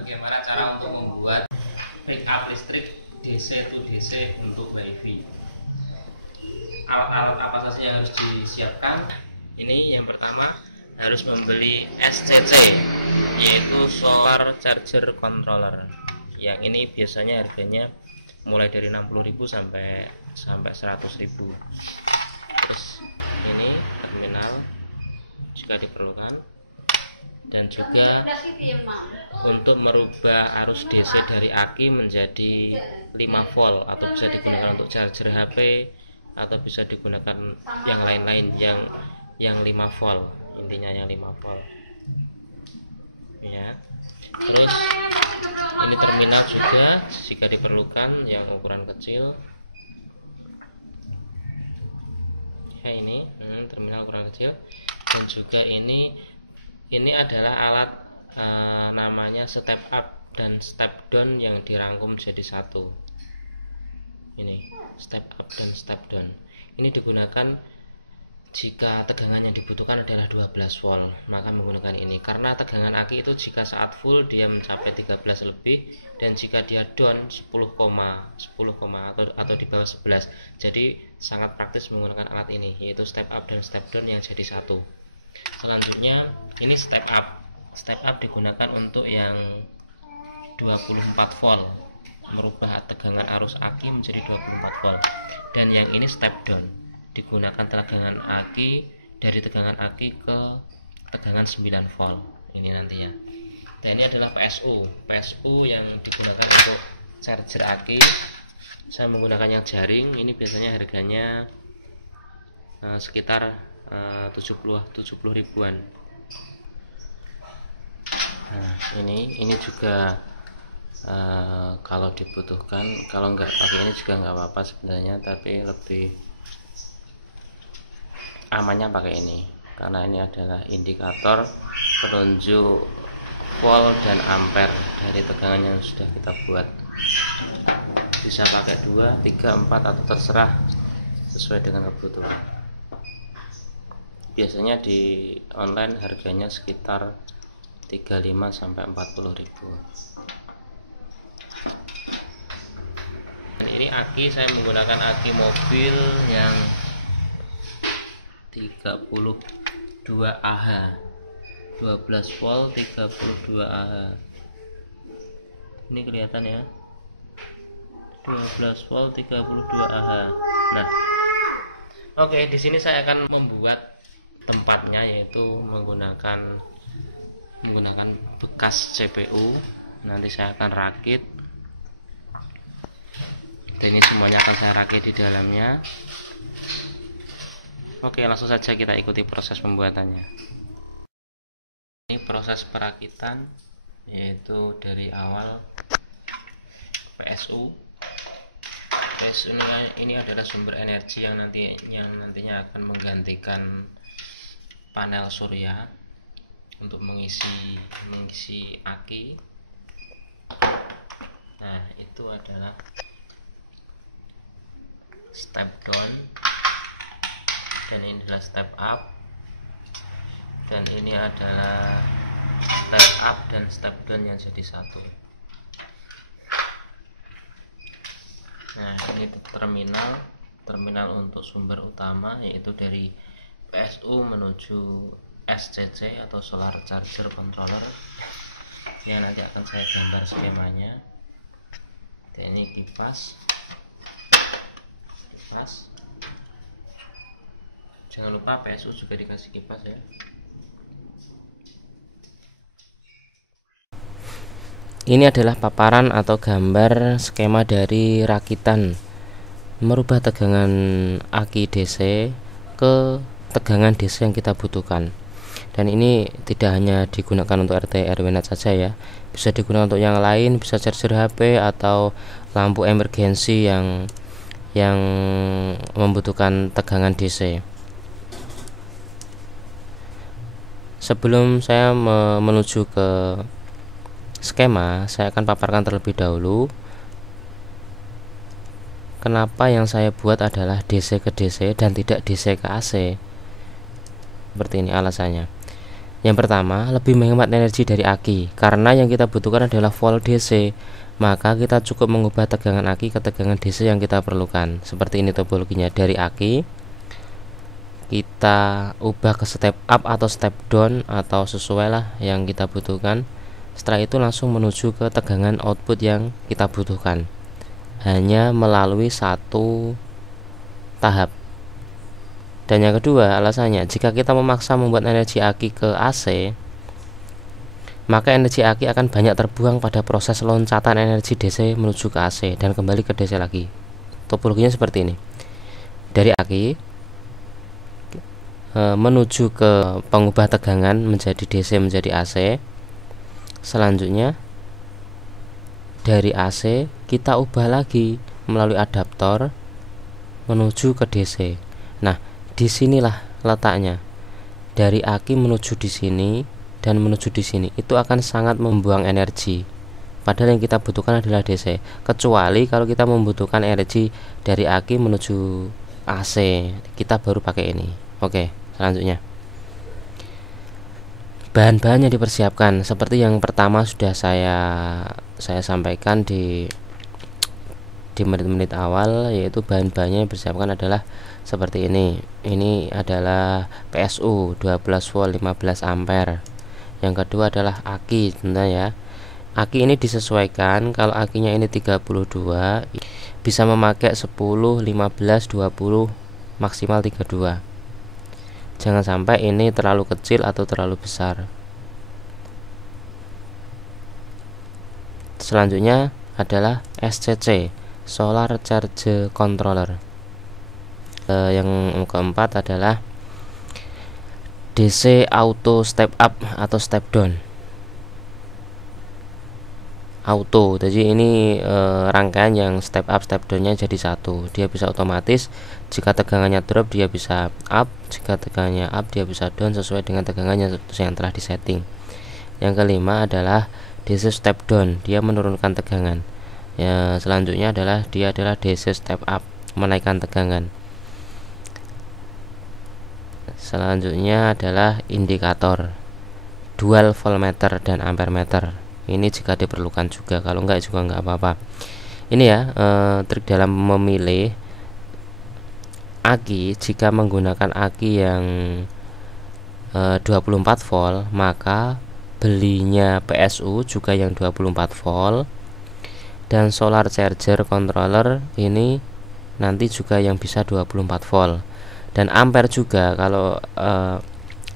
bagaimana cara untuk membuat pick up listrik DC to DC untuk WiFi. Alat-alat apa saja yang harus disiapkan? Ini yang pertama, harus membeli SCC, yaitu Solar Charger Controller. Yang ini biasanya harganya mulai dari 60.000 sampai 100.000. Terus ini terminal jika diperlukan, dan juga untuk merubah arus DC dari aki menjadi 5 volt, atau bisa digunakan untuk charger HP, atau bisa digunakan yang lain-lain yang 5 volt, intinya yang 5 volt ya. Terus ini terminal juga jika diperlukan yang ukuran kecil ya, ini terminal ukuran kecil. Dan juga ini adalah alat namanya step up dan step down yang dirangkum jadi satu. Ini step up dan step down. Ini digunakan jika tegangan yang dibutuhkan adalah 12 volt, maka menggunakan ini. Karena tegangan aki itu jika saat full dia mencapai 13 lebih, dan jika dia down 10, atau di bawah 11. Jadi sangat praktis menggunakan alat ini, yaitu step up dan step down yang jadi satu. Selanjutnya ini step up. Step up digunakan untuk yang 24 volt, merubah tegangan arus aki menjadi 24 volt. Dan yang ini step down, digunakan tegangan aki dari tegangan aki ke tegangan 9 volt. Ini nantinya. Dan ini adalah PSU yang digunakan untuk charger aki. Saya menggunakan yang jaring. Ini biasanya harganya sekitar 70 ribuan. Nah, ini juga kalau dibutuhkan, kalau nggak pakai ini juga nggak apa-apa sebenarnya, tapi lebih amannya pakai ini karena ini adalah indikator penunjuk volt dan ampere dari tegangan yang sudah kita buat. Bisa pakai 2, 3, 4 atau terserah sesuai dengan kebutuhan. Biasanya di online harganya sekitar 35 sampai 40 ribu. Dan ini aki, saya menggunakan aki mobil yang 32 Ah, 12 volt 32 Ah. Ini kelihatan ya, 12 volt 32 Ah. Nah, oke, di sini saya akan membuat tempatnya, yaitu menggunakan bekas CPU. Nanti saya akan rakit, dan ini semuanya akan saya rakit di dalamnya. Oke, langsung saja kita ikuti proses pembuatannya. Ini proses perakitan, yaitu dari awal PSU. PSU ini adalah sumber energi yang nantinya akan menggantikan panel surya untuk mengisi aki. Nah, itu adalah step down, dan ini adalah step up, dan ini adalah step up dan step down yang jadi satu. Nah, ini terminal untuk sumber utama, yaitu dari PSU menuju SCC atau Solar Charger Controller. Ya, nanti akan saya gambar skemanya. Dan ini kipas. Jangan lupa PSU juga dikasih kipas ya. Ini adalah paparan atau gambar skema dari rakitan merubah tegangan aki DC ke tegangan DC yang kita butuhkan. Dan ini tidak hanya digunakan untuk RT RW NET saja ya, bisa digunakan untuk yang lain, bisa charger HP atau lampu emergensi yang membutuhkan tegangan DC. Sebelum saya menuju ke skema, saya akan paparkan terlebih dahulu kenapa yang saya buat adalah DC ke DC dan tidak DC ke AC. Seperti ini alasannya. Yang pertama, lebih menghemat energi dari aki karena yang kita butuhkan adalah volt DC. Maka kita cukup mengubah tegangan aki ke tegangan DC yang kita perlukan. Seperti ini topologinya, dari aki kita ubah ke step up atau step down atau sesuai lah yang kita butuhkan. Setelah itu langsung menuju ke tegangan output yang kita butuhkan, hanya melalui satu tahap. Dan yang kedua alasannya, jika kita memaksa membuat energi aki ke AC, maka energi aki akan banyak terbuang pada proses loncatan energi DC menuju ke AC dan kembali ke DC lagi. Topologinya seperti ini. Dari aki menuju ke pengubah tegangan menjadi DC menjadi AC. Selanjutnya dari AC kita ubah lagi melalui adaptor menuju ke DC. Nah, disinilah letaknya. Dari aki menuju di sini dan menuju di sini itu akan sangat membuang energi. Padahal yang kita butuhkan adalah DC. Kecuali kalau kita membutuhkan energi dari aki menuju AC, kita baru pakai ini. Oke, selanjutnya. Bahan-bahan yang dipersiapkan seperti yang pertama sudah saya sampaikan di menit-menit awal, yaitu bahan-bahannya yang dipersiapkan adalah seperti ini. Ini adalah PSU 12 volt 15 ampere. Yang kedua adalah aki, tentunya ya. Aki ini disesuaikan, kalau akinya ini 32 bisa memakai 10, 15, 20, maksimal 32. Jangan sampai ini terlalu kecil atau terlalu besar. Selanjutnya adalah SCC, Solar Charge Controller. Yang keempat adalah DC Auto Step Up atau Step Down Auto. Jadi ini rangkaian yang step up step downnya jadi satu. Dia bisa otomatis, jika tegangannya drop dia bisa up, jika tegangannya up dia bisa down sesuai dengan tegangannya yang telah disetting. Yang kelima adalah DC Step Down, dia menurunkan tegangan. Selanjutnya adalah DC Step Up, menaikkan tegangan. Selanjutnya adalah indikator dual voltmeter dan ampermeter. Ini jika diperlukan juga, kalau enggak juga enggak apa-apa. Ini ya trik dalam memilih aki. Jika menggunakan aki yang 24 volt, maka belinya PSU juga yang 24 volt, dan solar charger controller ini nanti juga yang bisa 24 volt. Dan ampere juga, kalau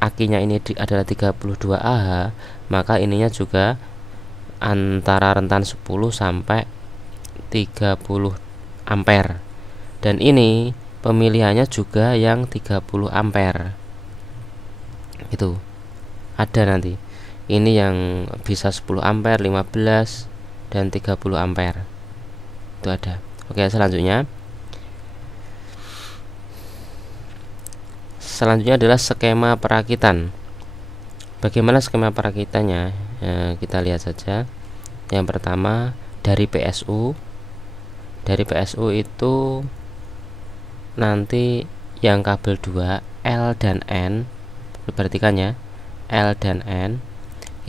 akinya ini adalah 32 Ah, maka ininya juga antara rentan 10 sampai 30 ampere. Dan ini pemilihannya juga yang 30 ampere. Itu ada nanti. Ini yang bisa 10 ampere, 15 dan 30 ampere. Itu ada. Oke, Selanjutnya adalah skema perakitan. Bagaimana skema perakitannya? Kita lihat saja. Yang pertama dari PSU. Dari PSU itu nanti yang kabel 2 L dan N, perhatikan ya, L dan N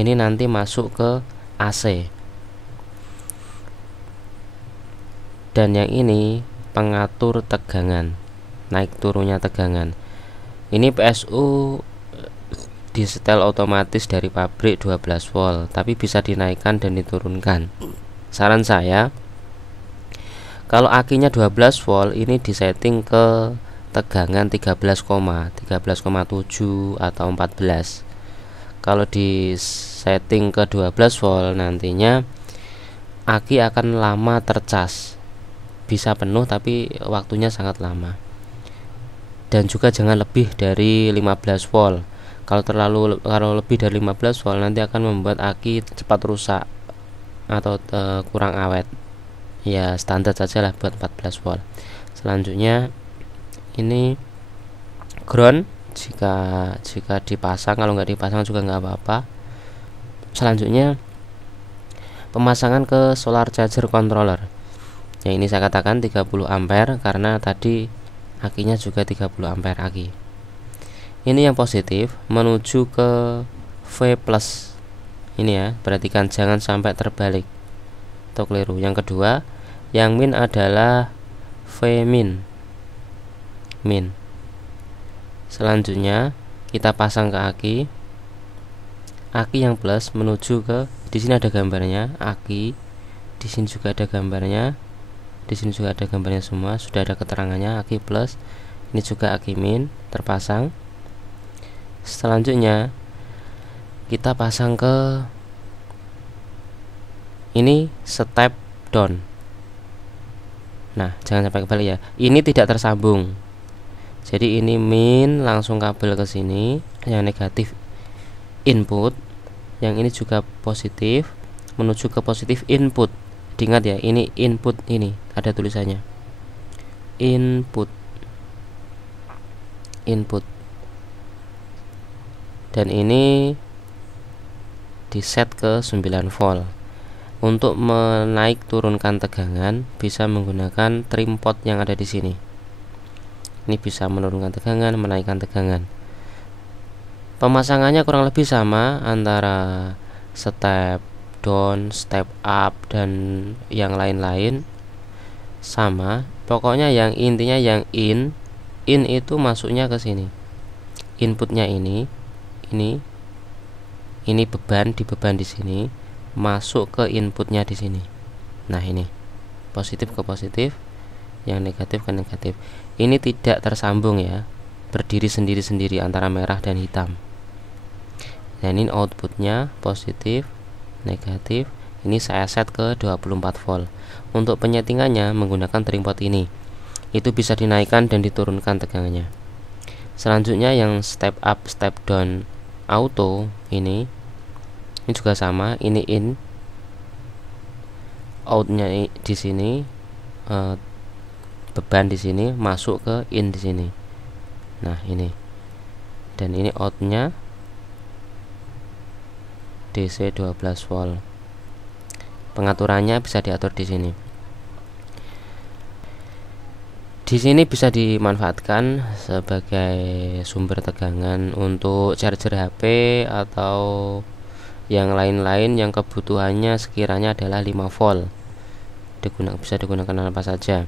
ini nanti masuk ke AC. Dan yang ini pengatur tegangan, naik turunnya tegangan. Ini PSU disetel otomatis dari pabrik 12 volt, tapi bisa dinaikkan dan diturunkan. Saran saya, kalau akinya 12 volt ini disetting ke tegangan 13,7 atau 14. Kalau disetting ke 12 volt nantinya aki akan lama tercas, bisa penuh tapi waktunya sangat lama. Dan juga jangan lebih dari 15 volt. Kalau lebih dari 15 volt nanti akan membuat aki cepat rusak atau kurang awet. Ya standar saja lah buat 14 volt. Selanjutnya ini ground, jika dipasang, kalau nggak dipasang juga nggak apa-apa. Selanjutnya pemasangan ke solar charger controller. Yang ini saya katakan 30 ampere karena tadi akinya juga 30 ampere aki. Ini yang positif menuju ke V plus. Ini ya, perhatikan jangan sampai terbalik atau keliru. Yang kedua, yang min adalah V min. Selanjutnya kita pasang ke aki. Aki yang plus menuju ke, di sini ada gambarnya aki, di sini juga ada gambarnya, di sini juga ada gambarnya semua, sudah ada keterangannya aki plus. Ini juga aki min terpasang. Selanjutnya kita pasang ke ini step down. Nah, jangan sampai kebalik ya. Ini tidak tersambung. Jadi ini min langsung kabel ke sini, yang negatif input, yang ini juga positif menuju ke positif input. Diingat ya, ini input, ini ada tulisannya input. Dan ini di set ke 9 volt. Untuk menaik turunkan tegangan bisa menggunakan trim pot yang ada di sini. Ini bisa menurunkan tegangan, menaikkan tegangan. Pemasangannya kurang lebih sama antara step down, step up, dan yang lain-lain sama. Pokoknya yang intinya yang in itu masuknya ke sini. Inputnya ini beban di sini, masuk ke inputnya di sini. Nah, ini positif ke positif, yang negatif ke negatif. Ini tidak tersambung ya, berdiri sendiri-sendiri antara merah dan hitam. Nah, ini outputnya positif, negatif. Ini saya set ke 24 volt. Untuk penyetingannya menggunakan trim pot ini. Itu bisa dinaikkan dan diturunkan tegangannya. Selanjutnya yang step up, step down auto ini juga sama. Ini in, outnya di sini, beban di sini masuk ke in di sini. Nah, ini, dan ini outnya DC 12 volt. Pengaturannya bisa diatur di sini. Di sini bisa dimanfaatkan sebagai sumber tegangan untuk charger HP atau yang lain-lain yang kebutuhannya sekiranya adalah 5 volt. Bisa digunakan apa saja.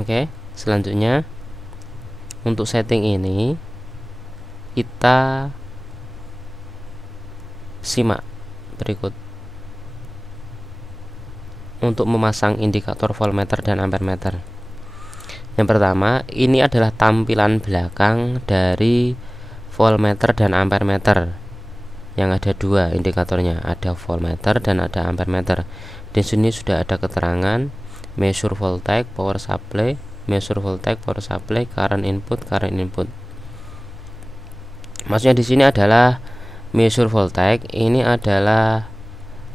Oke, selanjutnya untuk setting ini kita simak berikut. Untuk memasang indikator voltmeter dan ampermeter. Yang pertama, ini adalah tampilan belakang dari voltmeter dan ampermeter. Yang ada dua indikatornya, ada voltmeter dan ada ampermeter. Di sini sudah ada keterangan measure voltage, power supply, measure voltage, power supply, current input. Maksudnya di sini adalah measure voltage. Ini adalah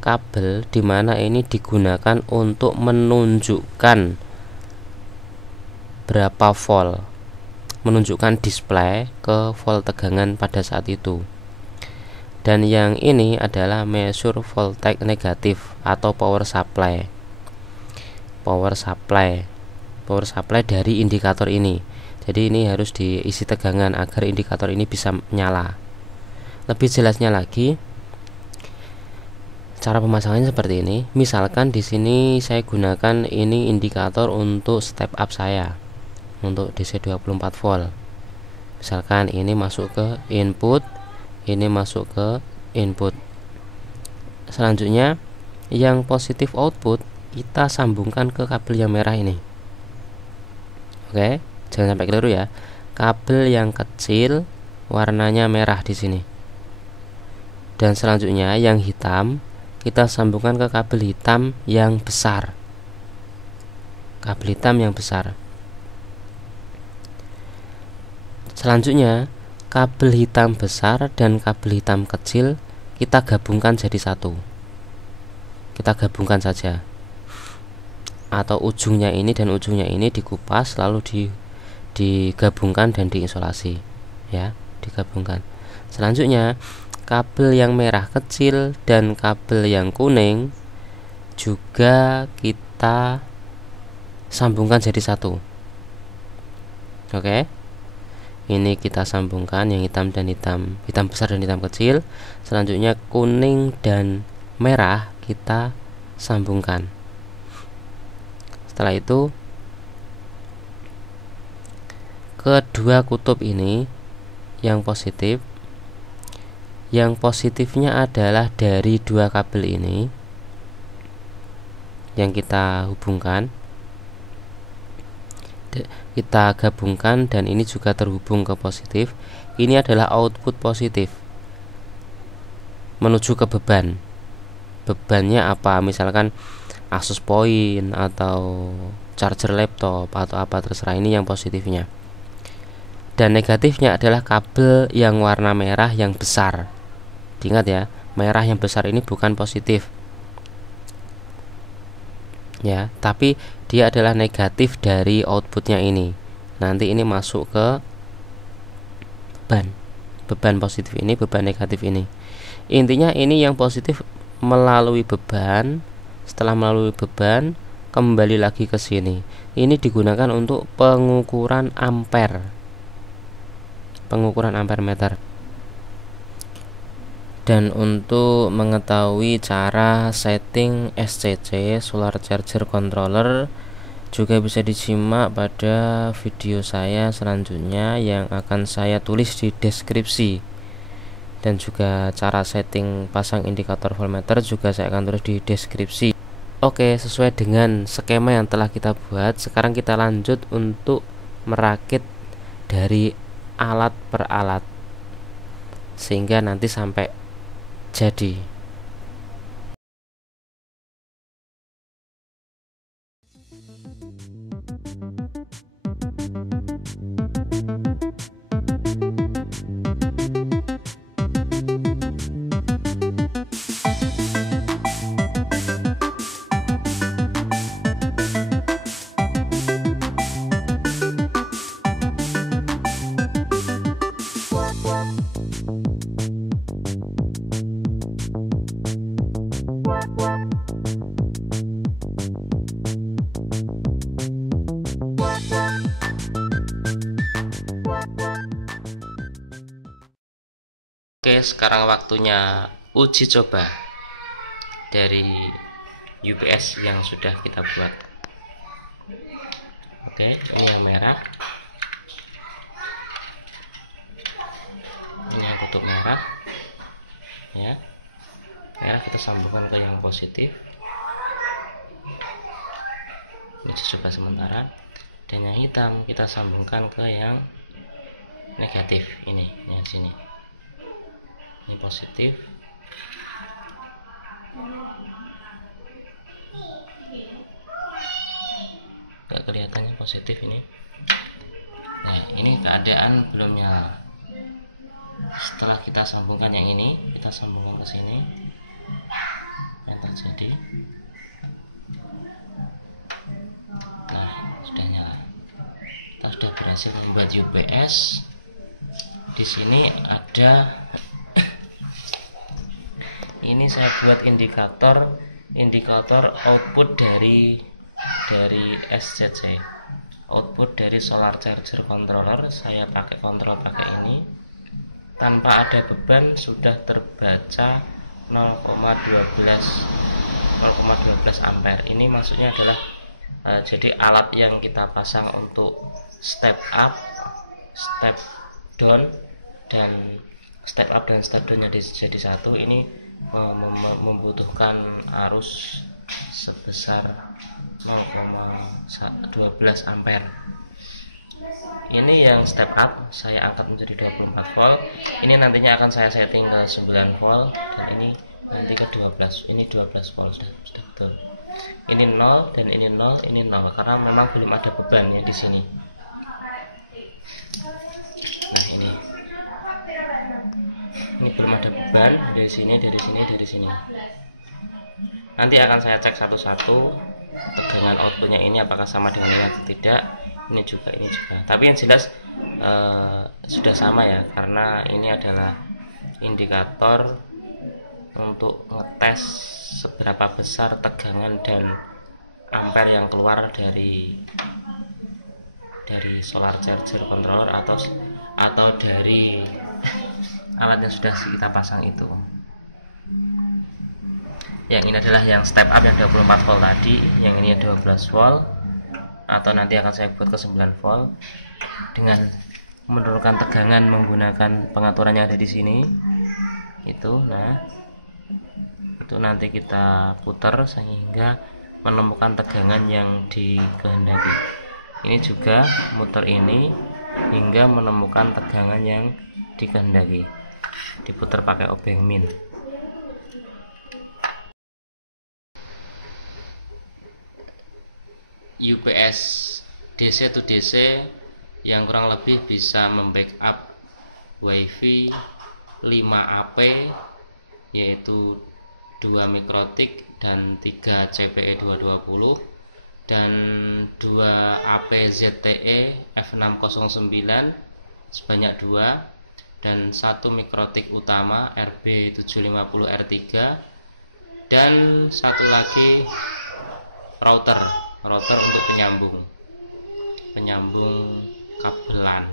kabel dimana ini digunakan untuk menunjukkan berapa volt, menunjukkan display ke volt tegangan pada saat itu. Dan yang ini adalah measure voltage negatif atau power supply dari indikator ini. Jadi ini harus diisi tegangan agar indikator ini bisa nyala. Lebih jelasnya lagi, cara pemasangannya seperti ini. Misalkan di sini saya gunakan ini indikator untuk step up saya, untuk DC 24 volt. Misalkan ini masuk ke input, ini masuk ke input. Selanjutnya yang positif output kita sambungkan ke kabel yang merah ini. Oke, jangan sampai keliru ya. Kabel yang kecil warnanya merah di sini. Dan selanjutnya yang hitam kita sambungkan ke kabel hitam yang besar. Kabel hitam yang besar. Selanjutnya kabel hitam besar dan kabel hitam kecil kita gabungkan jadi satu. Kita gabungkan saja, atau ujungnya ini dan ujungnya ini dikupas lalu digabungkan dan diisolasi ya, digabungkan. Selanjutnya kabel yang merah kecil dan kabel yang kuning juga kita sambungkan jadi satu. Oke. ini kita sambungkan, yang hitam dan hitam besar dan hitam kecil. Selanjutnya kuning dan merah kita sambungkan. Setelah itu kedua kutub ini yang positifnya adalah dari dua kabel ini yang kita hubungkan, kita gabungkan, dan ini juga terhubung ke positif. Ini adalah output positif menuju ke beban. Bebannya apa? Misalkan Asus Point atau charger laptop atau apa, terserah. Ini yang positifnya. Dan negatifnya adalah kabel yang warna merah yang besar. Diingat ya, merah yang besar ini bukan positif ya, tapi dia adalah negatif dari outputnya ini. Nanti ini masuk ke beban positif ini, beban negatif ini. Intinya ini yang positif melalui beban. Setelah melalui beban kembali lagi ke sini. Ini digunakan untuk pengukuran ampere meter. Dan untuk mengetahui cara setting SCC Solar Charger Controller juga bisa disimak pada video saya selanjutnya yang akan saya tulis di deskripsi. Dan juga cara setting pasang indikator voltmeter juga saya akan tulis di deskripsi. Oke, sesuai dengan skema yang telah kita buat, sekarang kita lanjut untuk merakit dari alat per alat sehingga nanti sampai jadi. Oke, sekarang waktunya uji coba dari UPS yang sudah kita buat. Oke, ini yang merah, ini yang kutub merah ya. Merah kita sambungkan ke yang positif, ini uji coba sementara. Dan yang hitam kita sambungkan ke yang negatif, ini yang sini. Ini positif, nggak kelihatannya positif ini. Nah, ini keadaan belum nyala. Setelah kita sambungkan yang ini, kita sambungkan ke sini, yang terjadi. Nah, sudah nyala. Kita sudah berhasil membuat UPS. Di sini ada ini saya buat indikator output dari SCC, output dari solar charger controller. Saya pakai ini tanpa ada beban, sudah terbaca 0,12 ampere. Ini maksudnya adalah jadi alat yang kita pasang untuk step up, step down, dan step up dan step down jadi satu. Ini membutuhkan arus sebesar 0,12 ampere. Ini yang step up saya angkat menjadi 24 volt. Ini nantinya akan saya setting ke 9 volt, dan ini nanti ke 12. Ini 12 volt sudah betul. Ini 0 dan ini 0, ini 0 karena memang belum ada beban ya di sini. Nah, ini belum ada beban dari sini. Nanti akan saya cek satu-satu tegangan outputnya ini apakah sama dengan ini atau tidak. Ini juga. Tapi yang jelas sudah sama ya, karena ini adalah indikator untuk ngetes seberapa besar tegangan dan ampere yang keluar dari dari solar charger controller atau dari alat yang sudah kita pasang itu. Yang ini adalah yang step up yang 24 volt tadi, yang ini 12 volt, atau nanti akan saya buat ke 9 volt dengan menurunkan tegangan menggunakan pengaturan yang ada di sini. Itu, nah, itu nanti kita putar sehingga menemukan tegangan yang dikehendaki. Ini juga muter ini hingga menemukan tegangan yang dikehendaki. Diputar pakai obeng min. UPS DC to DC yang kurang lebih bisa membackup WiFi 5AP, yaitu 2 mikrotik dan 3 CPE 220 dan 2 AP ZTE F609 sebanyak 2 dan 1 mikrotik utama RB750R3 dan satu lagi router untuk penyambung kabelan.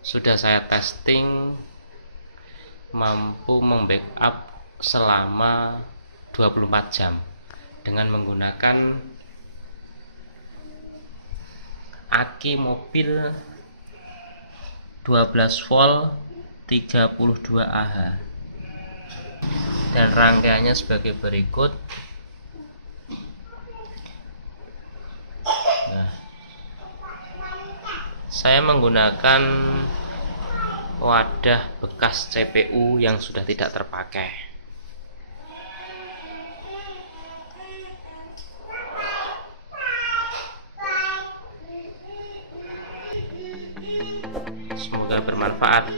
Sudah saya testing, mampu membackup selama 24 jam dengan menggunakan aki mobil 12 volt 32 Ah, dan rangkaiannya sebagai berikut. Nah, saya menggunakan wadah bekas CPU yang sudah tidak terpakai. Semoga bermanfaat.